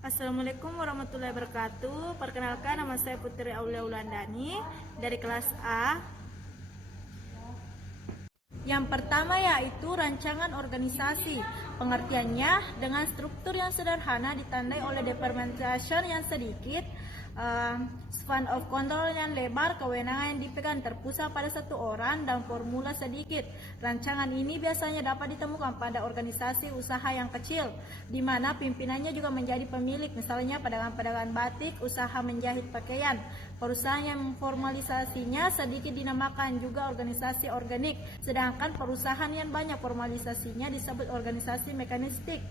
Assalamualaikum warahmatullahi wabarakatuh. Perkenalkan, nama saya Putri Aulia Wulandani dari kelas A. Yang pertama yaitu rancangan organisasi. Pengertiannya dengan struktur yang sederhana ditandai oleh departmentation yang sedikit, span of control yang lebar, kewenangan yang dipegang terpusat pada satu orang, dan formula sedikit. Rancangan ini biasanya dapat ditemukan pada organisasi usaha yang kecil, di mana pimpinannya juga menjadi pemilik, misalnya pedagang-pedagang batik, usaha menjahit pakaian. Perusahaan yang formalisasinya sedikit dinamakan juga organisasi organik, sedangkan perusahaan yang banyak formalisasinya disebut organisasi mekanistik.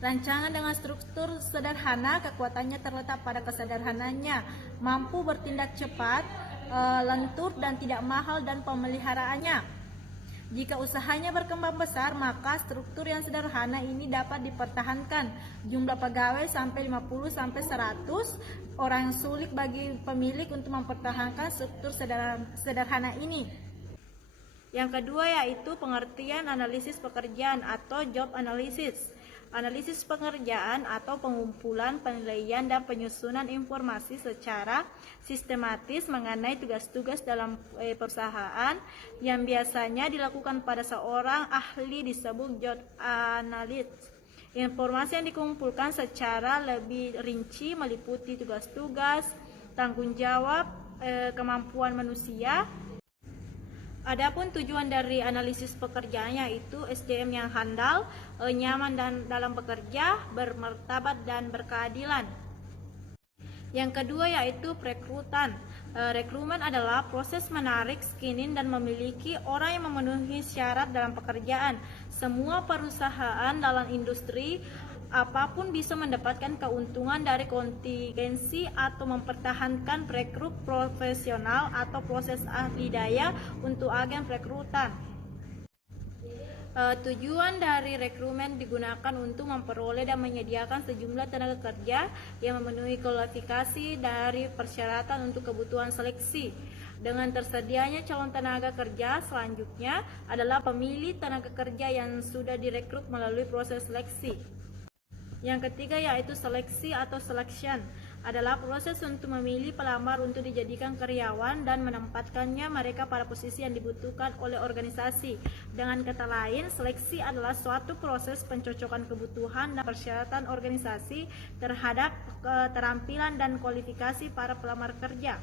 Rancangan dengan struktur sederhana, kekuatannya terletak pada kesederhanaannya, mampu bertindak cepat, lentur dan tidak mahal, dan pemeliharaannya. Jika usahanya berkembang besar, maka struktur yang sederhana ini dapat dipertahankan. Jumlah pegawai sampai 50-100 orang, sulit bagi pemilik untuk mempertahankan struktur sederhana ini. Yang kedua yaitu pengertian analisis pekerjaan atau job analysis. Analisis pekerjaan atau pengumpulan, penilaian, dan penyusunan informasi secara sistematis mengenai tugas-tugas dalam perusahaan yang biasanya dilakukan pada seorang ahli disebut job analyst. Informasi yang dikumpulkan secara lebih rinci meliputi tugas-tugas, tanggung jawab, kemampuan manusia. Adapun tujuan dari analisis pekerjaan yaitu SDM yang handal, nyaman dan dalam bekerja, bermartabat dan berkeadilan. Yang kedua yaitu perekrutan. Rekrutmen adalah proses menarik, screening, dan memiliki orang yang memenuhi syarat dalam pekerjaan. Semua perusahaan dalam industri apapun bisa mendapatkan keuntungan dari kontingensi atau mempertahankan perekrut profesional atau proses ahli daya untuk agen perekrutan. Tujuan dari rekrutmen digunakan untuk memperoleh dan menyediakan sejumlah tenaga kerja yang memenuhi kualifikasi dari persyaratan untuk kebutuhan seleksi. Dengan tersedianya calon tenaga kerja, selanjutnya adalah pemilih tenaga kerja yang sudah direkrut melalui proses seleksi. Yang ketiga yaitu seleksi atau selection, adalah proses untuk memilih pelamar untuk dijadikan karyawan dan menempatkannya mereka pada posisi yang dibutuhkan oleh organisasi. Dengan kata lain, seleksi adalah suatu proses pencocokan kebutuhan dan persyaratan organisasi terhadap keterampilan dan kualifikasi para pelamar kerja.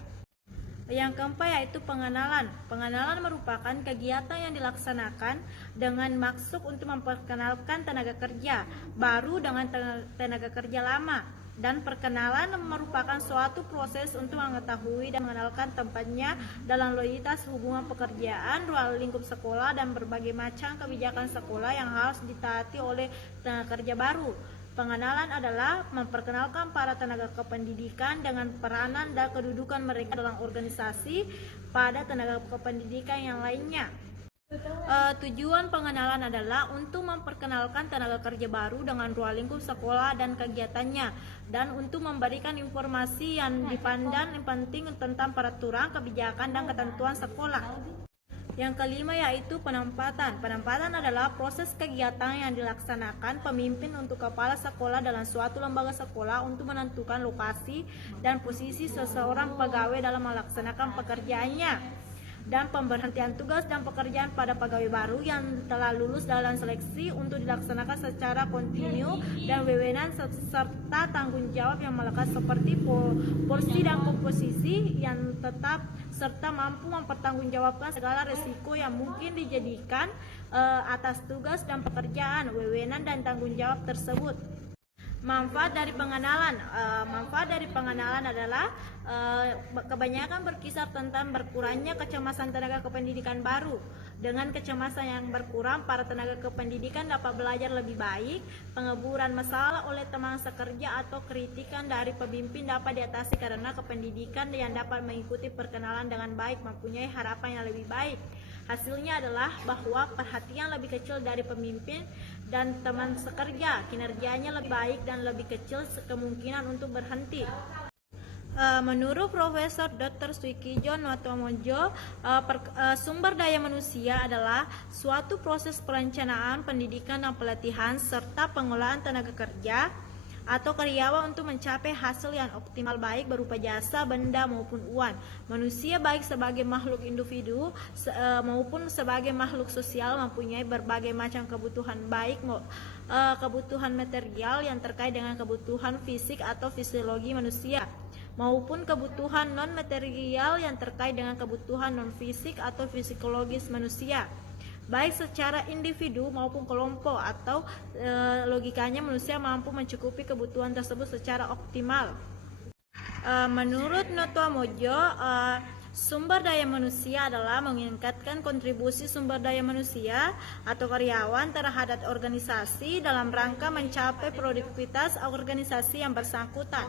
Yang keempat yaitu pengenalan. Pengenalan merupakan kegiatan yang dilaksanakan dengan maksud untuk memperkenalkan tenaga kerja baru dengan tenaga kerja lama. Dan perkenalan merupakan suatu proses untuk mengetahui dan mengenalkan tempatnya dalam loyalitas hubungan pekerjaan, ruang lingkup sekolah, dan berbagai macam kebijakan sekolah yang harus ditaati oleh tenaga kerja baru. Pengenalan adalah memperkenalkan para tenaga kependidikan dengan peranan dan kedudukan mereka dalam organisasi pada tenaga kependidikan yang lainnya. Tujuan pengenalan adalah untuk memperkenalkan tenaga kerja baru dengan ruang lingkup sekolah dan kegiatannya, dan untuk memberikan informasi yang dipandang penting tentang peraturan, kebijakan, dan ketentuan sekolah. Yang kelima yaitu penempatan. Penempatan adalah proses kegiatan yang dilaksanakan pemimpin untuk kepala sekolah dalam suatu lembaga sekolah untuk menentukan lokasi dan posisi seseorang pegawai dalam melaksanakan pekerjaannya, dan pemberhentian tugas dan pekerjaan pada pegawai baru yang telah lulus dalam seleksi untuk dilaksanakan secara kontinu, dan wewenang serta tanggung jawab yang melekat seperti porsi dan komposisi yang tetap serta mampu mempertanggungjawabkan segala risiko yang mungkin dijadikan atas tugas dan pekerjaan, wewenang dan tanggung jawab tersebut. Manfaat dari pengenalan. Manfaat dari pengenalan adalah kebanyakan berkisar tentang berkurangnya kecemasan tenaga kependidikan baru. Dengan kecemasan yang berkurang, para tenaga kependidikan dapat belajar lebih baik, pengeburan masalah oleh teman sekerja atau kritikan dari pemimpin dapat diatasi karena kependidikan yang dapat mengikuti perkenalan dengan baik mempunyai harapan yang lebih baik. Hasilnya adalah bahwa perhatian lebih kecil dari pemimpin dan teman sekerja, kinerjanya lebih baik dan lebih kecil kemungkinan untuk berhenti. Menurut Profesor Dr. Suikijo Notomojo, sumber daya manusia adalah suatu proses perencanaan, pendidikan dan pelatihan serta pengolahan tenaga kerja atau karyawan untuk mencapai hasil yang optimal baik berupa jasa, benda maupun uang. Manusia baik sebagai makhluk individu maupun sebagai makhluk sosial mempunyai berbagai macam kebutuhan baik kebutuhan material yang terkait dengan kebutuhan fisik atau fisiologi manusia maupun kebutuhan non material yang terkait dengan kebutuhan non fisik atau psikologis manusia, baik secara individu maupun kelompok atau logikanya manusia mampu mencukupi kebutuhan tersebut secara optimal. Menurut Noto Mojo, sumber daya manusia adalah meningkatkan kontribusi sumber daya manusia atau karyawan terhadap organisasi dalam rangka mencapai produktivitas organisasi yang bersangkutan.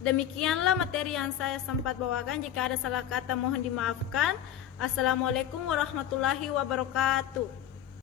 Demikianlah materi yang saya sempat bawakan. Jika ada salah kata mohon dimaafkan. Assalamualaikum warahmatullahi wabarakatuh.